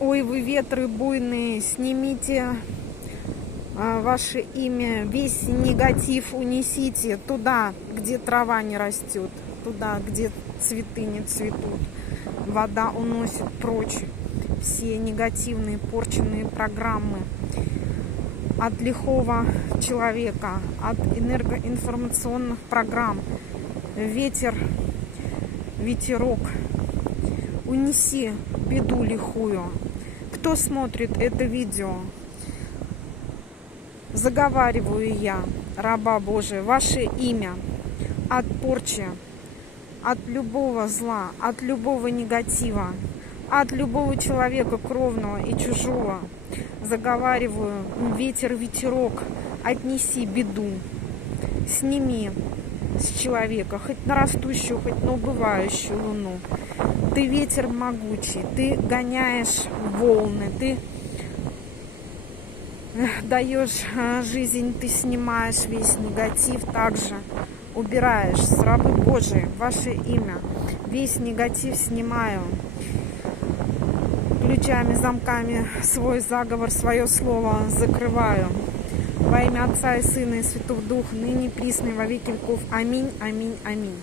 Ой, вы ветры буйные, снимите ваше имя, весь негатив унесите туда, где трава не растет, туда, где цветы не цветут. Вода уносит прочь все негативные, порченные программы от лихого человека, от энергоинформационных программ. Ветер, ветерок, унеси беду лихую. Кто смотрит это видео? Заговариваю я, раба Божия, ваше имя от порчи, от любого зла, от любого негатива, от любого человека кровного и чужого. Заговариваю, ветер, ветерок, отнеси беду, сними с человека, хоть на растущую, хоть на убывающую луну. Ты ветер могучий, ты гоняешь волны, ты даешь жизнь, ты снимаешь весь негатив, также убираешь. С рабы Божии, ваше имя, весь негатив снимаю. Ключами, замками свой заговор, свое слово закрываю. Во имя Отца и Сына и Святого Духа, ныне, присно и во веки веков. Аминь, аминь, аминь.